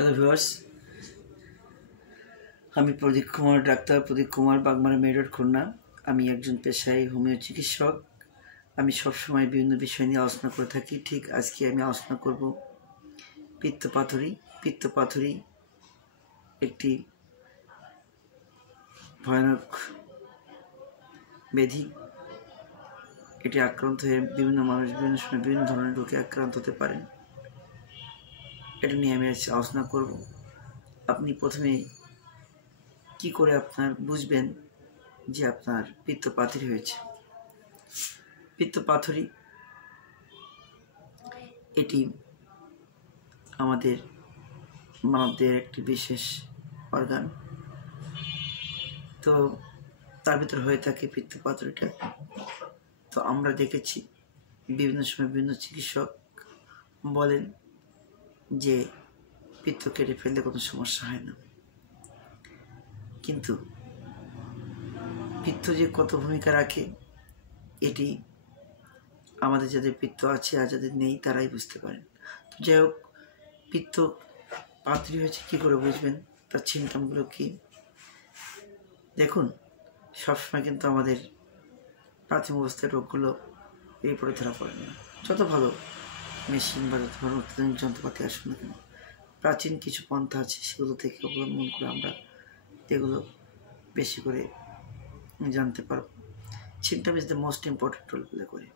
Hello viewers, আমি প্রদীপ Kumar, doctor প্রদীপ কুমার, বাগমারা মেরুট, খুলনা। আমি একজন পেশায় হোমিও চিকিৎসক। আমি সবসময় বিভিন্ন বিষয় নিয়ে আলোচনা করে থাকি। ঠিক আজকে আমি আলোচনা করব পিত্তপাথড়ী। পিত্তপাথড়ী একটি ভয়ানক ব্যাধি। এটি আক্রান্ত হয়ে বিভিন্ন মানুষ বিভিন্ন সময় বিভিন্ন ধরনের রোগে আক্রান্ত হতে পারেন। এটা নিয়ে আমি আজকে আলোচনা করব। আপনি প্রথমে কি করে আপনার বুঝবেন যে আপনার পিত্তপাথড়ী হয়েছে? পিত্তপাথড়ী এটি আমাদের মানবদের একটি বিশেষ অর্গান। তো তার ভিতর হয়ে থাকে পিত্তপাথড়ীটা। তো আমরা দেখেছি বিভিন্ন সময় বিভিন্ন চিকিৎসক বলেন যে পিত্ত কেটে ফেললে কোনো সমস্যা হয় না, কিন্তু পিত্ত যে কত ভূমিকা রাখে এটি আমাদের যাদের পিত্ত আছে আর যাদের নেই তারাই বুঝতে পারেন। তো যাই হোক, পিত্তপাথড়ী হয়েছে কী করে বুঝবেন? তার সিমটমগুলো কী? দেখুন, সবসময় কিন্তু আমাদের প্রাথমিক অবস্থায় রোগগুলো এরপরে ধরা পড়ে না। যত ভালো মেশিন বা যত ভালো অত্যাধুনিক যন্ত্রপাতি আসুন না কেন, প্রাচীন কিছু পন্থা আছে সেগুলো থেকে অবলম্বন করে আমরা এগুলো বেশি করে জানতে পারব। Symptom is the most important role play করে।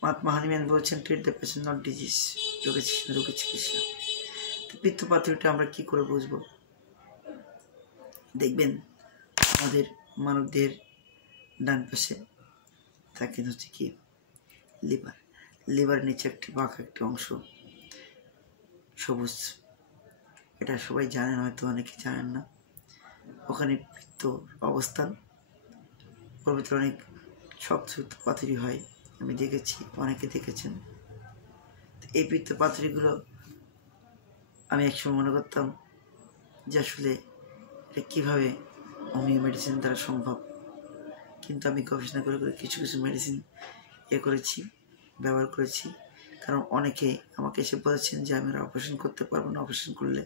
মহাত্মা হানিম্যান বলছেন, treat the patient not disease, রোগের চিকিৎসা। তো পিত্তপাথড়ীটা আমরা কী করে বুঝবো? দেখবেন আমাদের মানবদের ডান পাশে থাকে হচ্ছে কি লিভার। লিভারের নিচে একটি বাঁকা একটি অংশ সবুজ, এটা সবাই জানেন, হয়তো অনেকে জানেন না। ওখানে পিত্ত অবস্থান, ওর ভিতরে অনেক শক্ত পাথড়ী হয়, আমি দেখেছি, অনেকে দেখেছেন। এই পিত্তপাথড়ীগুলো আমি একসময় মনে করতাম যে আসলে এটা কীভাবে হোমিও মেডিসিন দ্বারা সম্ভব, কিন্তু আমি গবেষণা করে করে কিছু কিছু মেডিসিন করেছি, ব্যবহার করেছি। কারণ অনেকে আমাকে এসে বলেছেন যে আমি অপারেশন করতে পারবো না, অপারেশন করলে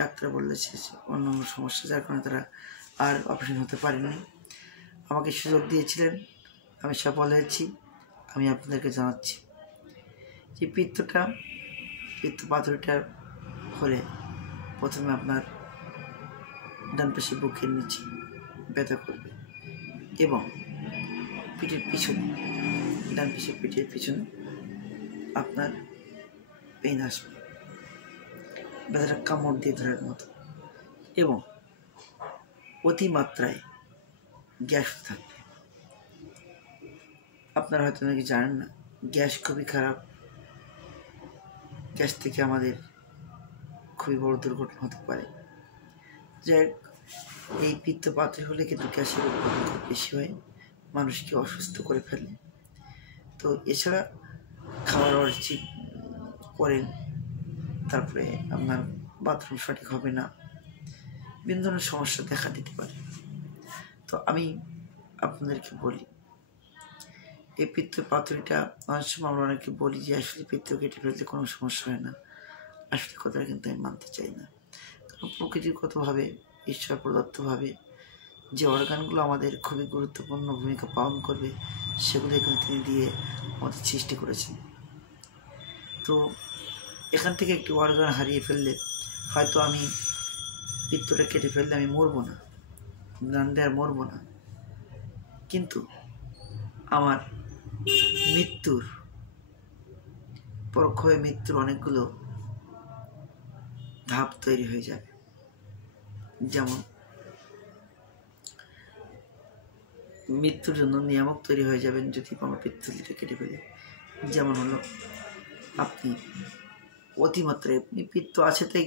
ডাক্তার বলেছে অন্য অন্য সমস্যা, যার কারণে তারা আর অপারেশন হতে পারেনি। আমাকে সুযোগ দিয়েছিলেন, আমি সফল হয়েছি। আমি আপনাদেরকে জানাচ্ছি যে পিত্তপাথড়ীটা হলে প্রথমে আপনার ডান পাশে বুকের নিচে ব্যথা করবে এবং পিঠের পিছনে, ডান পাশে পিঠের পিছনে আপনার পেইন আসবে, ব্যথাটা কামড় দিয়ে ধরার মতো, এবং অতিমাত্রায় গ্যাস থাকবে। আপনারা হয়তো নাকি জানেন না, গ্যাস খুবই খারাপ। গ্যাস থেকে আমাদের খুবই বড় দুর্ঘটনা হতে পারে। যাই হোক, এই পিত্তপাথড়ী হলে কিন্তু গ্যাসের উৎপাদন খুব বেশি হয়, মানুষকে অসুস্থ করে ফেলে। তো এছাড়া খাবার ঠিক করেন, তারপরে আপনার বাথরুম সঠিক হবে না, বিভিন্ন ধরনের সমস্যা দেখা দিতে পারে। তো আমি আপনাদেরকে বলি, এই পিত্তপাথড়ীটা অনেক সময় আমরা অনেকে বলি যে আসলে পিত্ত কেটে ফেলতে কোনো সমস্যা হয় না। আসলে কথাটা কিন্তু আমি মানতে চাই না। কারণ প্রকৃতিগতভাবে, ঈশ্বর প্রদত্তভাবে যে অর্গানগুলো আমাদের খুবই গুরুত্বপূর্ণ ভূমিকা পালন করবে সেগুলো এখানে তিনি দিয়ে আমাদের সৃষ্টি করেছেন। তো এখান থেকে একটি অর্গান হারিয়ে ফেললে, হয়তো আমি পিত্তটা কেটে ফেললে আমি মরবো না, গান্ডে আর মরবো না, কিন্তু আমার মৃত্যুর পরোক্ষ হয়ে মৃত্যুর অনেকগুলো ধাপ তৈরি হয়ে যাবে। যেমন মৃত্যুর জন্য নিয়ামক তৈরি হয়ে যাবেন যদি আমার পিত্তথলিটা কেটে ফেলে। যেমন হলো, আপনি অতিমাত্রায়, আপনি পিত্ত আছে তাই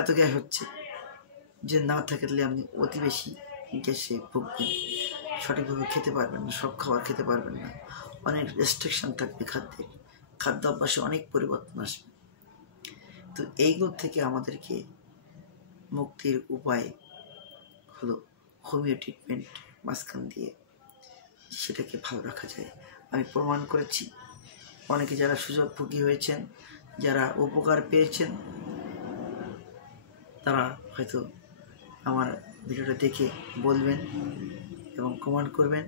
এত গ্যাস হচ্ছে, যে না থাকলে আপনি অতি বেশি গ্যাসে ভুগবেন, সঠিকভাবে খেতে পারবেন না, সব খাবার খেতে পারবেন না, অনেক রেস্ট্রিকশন থাকবে খাদ্যের, খাদ্য অভ্যাসে অনেক পরিবর্তন আসবে। তো এইগুলো থেকে আমাদেরকে মুক্তির উপায় হলো হোমিও ট্রিটমেন্ট, মাঝখান দিয়ে সেটাকে ভালো রাখা যায়। আমি প্রমাণ করেছি, অনেকে যারা সুযোগভোগী হয়েছেন যারা উপকার পেয়েছেন তারা হয়তো আমার ভিডিওটা দেখে বলবেন এবং কমেন্ট করবেন।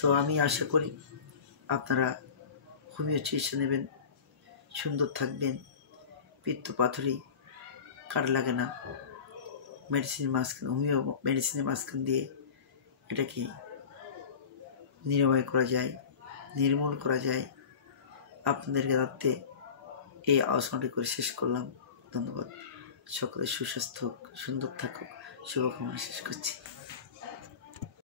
তো আমি আশা করি আপনারা হোমিও চিকিৎসা নেবেন, সুন্দর থাকবেন, পিত্তপাথড়ি কার লাগে না। মেডিসিনের মাঝখান, হোমিও মেডিসিনের মাঝখান দিয়ে এটাকে নিরাময় করা যায়, নির্মূল করা যায়। আপনাদেরকে রাত্রে এই আলোচনাটি করে শেষ করলাম। ধন্যবাদ। সকলে সুস্বাস্থ্য হোক, সুন্দর থাকুক, শুভকামনা শেষ করছি।